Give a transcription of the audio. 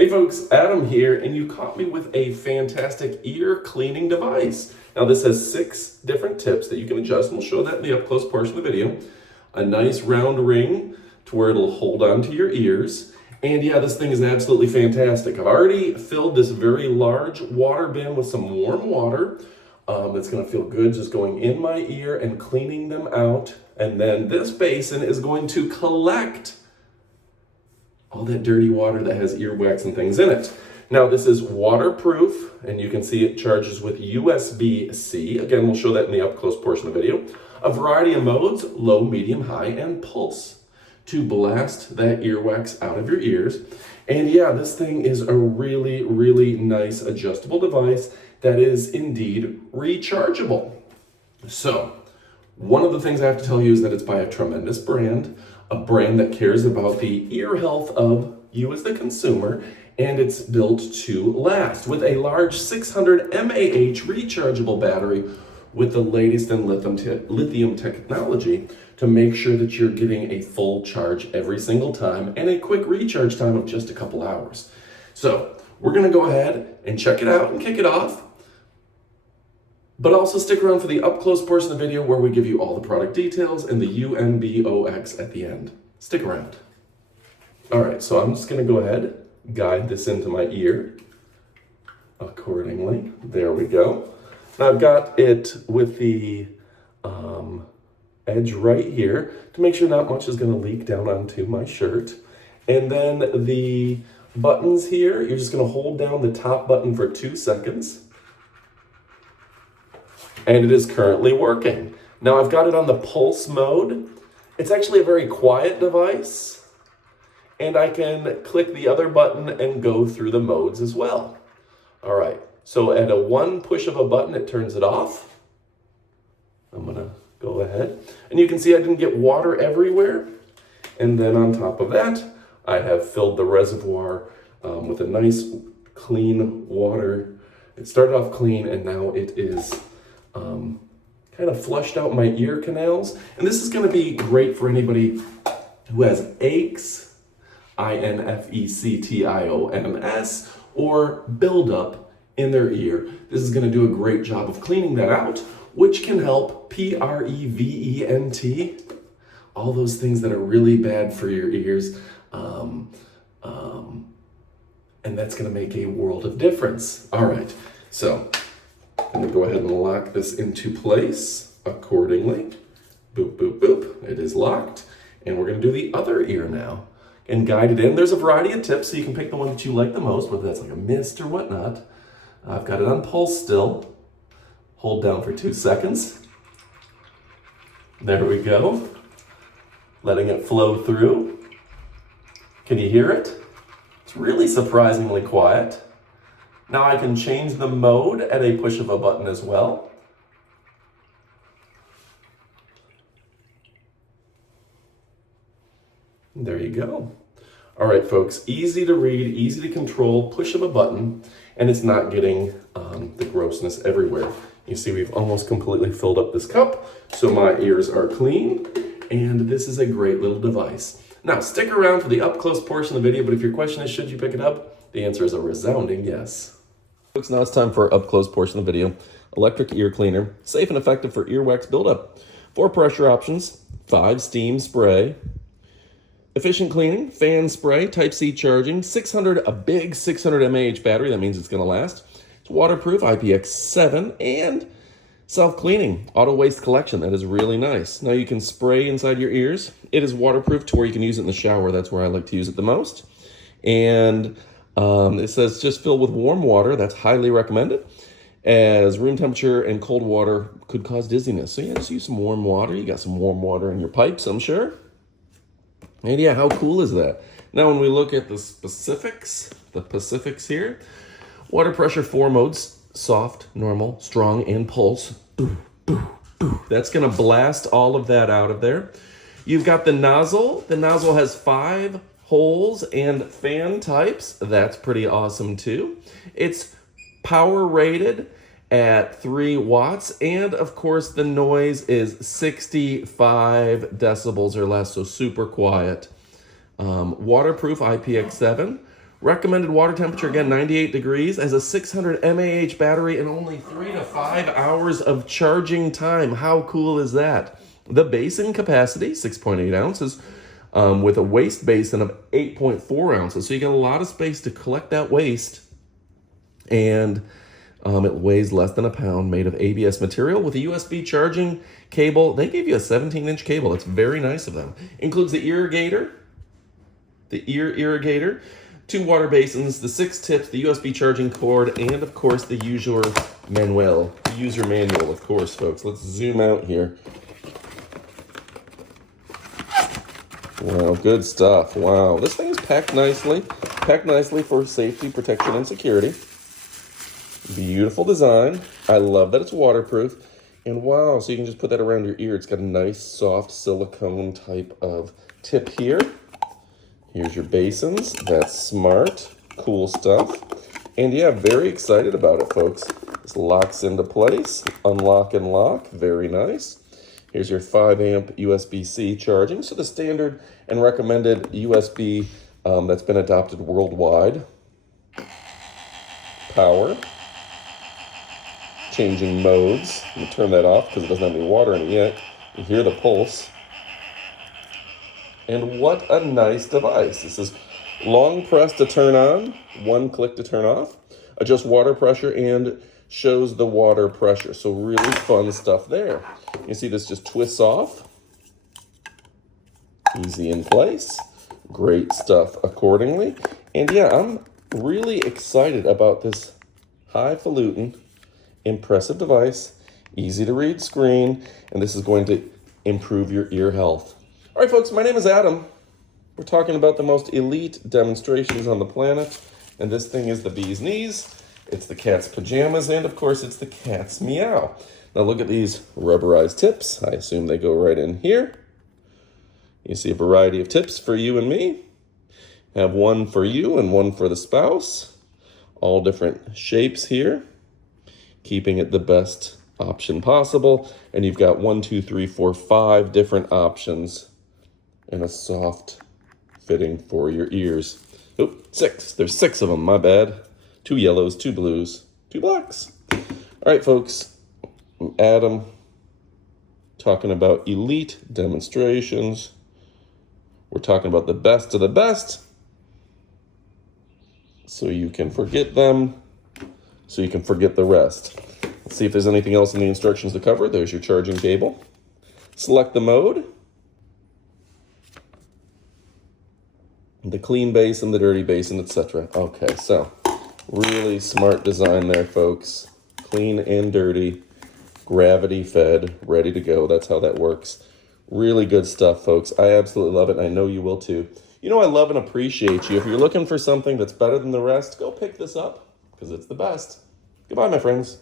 Hey folks, Adam here, and you caught me with a fantastic ear cleaning device. Now this has 6 different tips that you can adjust, and we'll show that in the up close portion of the video. A nice round ring to where it'll hold on to your ears. And yeah, this thing is absolutely fantastic. I've already filled this very large water bin with some warm water. It's gonna feel good just going in my ear and cleaning them out. And then this basin is going to collect all that dirty water that has earwax and things in it. Now this is waterproof, and you can see it charges with USB-C. Again, we'll show that in the up close portion of the video. A variety of modes, low, medium, high, and pulse to blast that earwax out of your ears. And yeah, this thing is a really, really nice adjustable device that is indeed rechargeable. So, one of the things I have to tell you is that it's by a tremendous brand, a brand that cares about the ear health of you as the consumer, and it's built to last with a large 600 mAh rechargeable battery with the latest in lithium technology to make sure that you're getting a full charge every single time and a quick recharge time of just a couple hours. So we're gonna go ahead and check it out and kick it off. But also stick around for the up close portion of the video where we give you all the product details and the UNBOX at the end. Stick around. All right, so I'm just gonna go ahead, guide this into my ear accordingly. There we go. Now I've got it with the edge right here to make sure not much is gonna leak down onto my shirt. And then the buttons here, you're just gonna hold down the top button for 2 seconds. And it is currently working. Now I've got it on the pulse mode. It's actually a very quiet device, and I can click the other button and go through the modes as well. All right, so at a 1 push of a button, it turns it off. I'm gonna go ahead, and you can see I didn't get water everywhere. And then on top of that, I have filled the reservoir with a nice clean water. It started off clean, and now it is kind of flushed out my ear canals. And this is going to be great for anybody who has aches, infections, or buildup in their ear. This is going to do a great job of cleaning that out, which can help prevent all those things that are really bad for your ears. And that's going to make a world of difference. All right, so I'm gonna go ahead and lock this into place accordingly. Boop, boop, boop. It is locked. And we're gonna do the other ear now and guide it in. There's a variety of tips, so you can pick the one that you like the most, whether that's like a mist or whatnot. I've got it on pulse still. Hold down for 2 seconds. There we go. Letting it flow through. Can you hear it? It's really surprisingly quiet. Now I can change the mode at a push of a button as well. There you go. All right, folks, easy to read, easy to control, push of a button, and it's not getting the grossness everywhere. You see we've almost completely filled up this cup, so my ears are clean, and this is a great little device. Now, stick around for the up close portion of the video, but if your question is, should you pick it up? The answer is a resounding yes. Folks, now it's time for our up close portion of the video. Electric ear cleaner, safe and effective for earwax buildup. 4 pressure options, 5 steam spray, efficient cleaning, fan spray, Type-C charging, a big 600 mAh battery, that means it's gonna last. It's waterproof, IPX7, and self-cleaning, auto waste collection. That is really nice. Now you can spray inside your ears. It is waterproof to where you can use it in the shower. That's where I like to use it the most. And it says just fill with warm water. That's highly recommended, as room temperature and cold water could cause dizziness. So yeah, just use some warm water. You got some warm water in your pipes, I'm sure. And yeah, how cool is that? Now when we look at the specifics here, water pressure 4 modes, soft, normal, strong, and pulse. That's gonna blast all of that out of there. You've got the nozzle. The nozzle has 5 holes and fan types. That's pretty awesome too. It's power rated at 3 watts, and of course the noise is 65 decibels or less, so super quiet. Waterproof, IPX7, Recommended water temperature, again, 98 degrees, has a 600 mAh battery and only 3 to 5 hours of charging time. How cool is that? The basin capacity, 6.8 ounces, with a waste basin of 8.4 ounces. So you got a lot of space to collect that waste, and it weighs less than a pound, made of ABS material with a USB charging cable. They gave you a 17-inch cable. That's very nice of them. Includes the irrigator, the ear irrigator, 2 water basins, the 6 tips, the USB charging cord, and of course the user manual. The user manual, of course, folks. Let's zoom out here. Wow, good stuff. Wow, this thing is packed nicely for safety, protection, and security. Beautiful design. I love that it's waterproof. And wow, so you can just put that around your ear. It's got a nice, soft silicone type of tip here. Here's your basins. That's smart. Cool stuff. And yeah, very excited about it, folks. This locks into place. Unlock and lock. Very nice. Here's your 5 amp USB-C charging. So the standard and recommended USB that's been adopted worldwide. Power. Changing modes. Let me turn that off because it doesn't have any water in it yet. You hear the pulse. And what a nice device. This is long press to turn on, 1 click to turn off, adjust water pressure, and shows the water pressure. So really fun stuff there. You see this just twists off. Easy in place. Great stuff accordingly. And yeah, I'm really excited about this highfalutin, impressive device, easy to read screen, and this is going to improve your ear health. All right, folks, my name is Adam. We're talking about the most elite demonstrations on the planet, and this thing is the bee's knees, it's the cat's pajamas, and of course, it's the cat's meow. Now look at these rubberized tips. I assume they go right in here. You see a variety of tips for you and me. Have one for you and one for the spouse. All different shapes here, keeping it the best option possible. And you've got 1, 2, 3, 4, 5 different options and a soft fitting for your ears. Oh, 6. There's 6 of them, my bad. 2 yellows, 2 blues, 2 blacks. All right, folks. I'm Adam, talking about elite demonstrations. We're talking about the best of the best, so you can forget them, so you can forget the rest. Let's see if there's anything else in the instructions to cover. There's your charging cable. Select the mode. The clean basin, the dirty basin, etc. Okay, so really smart design there, folks. Clean and dirty, gravity fed, ready to go. That's how that works. Really good stuff, folks. I absolutely love it, and I know you will too. You know, I love and appreciate you. If you're looking for something that's better than the rest, go pick this up, because it's the best. Goodbye, my friends.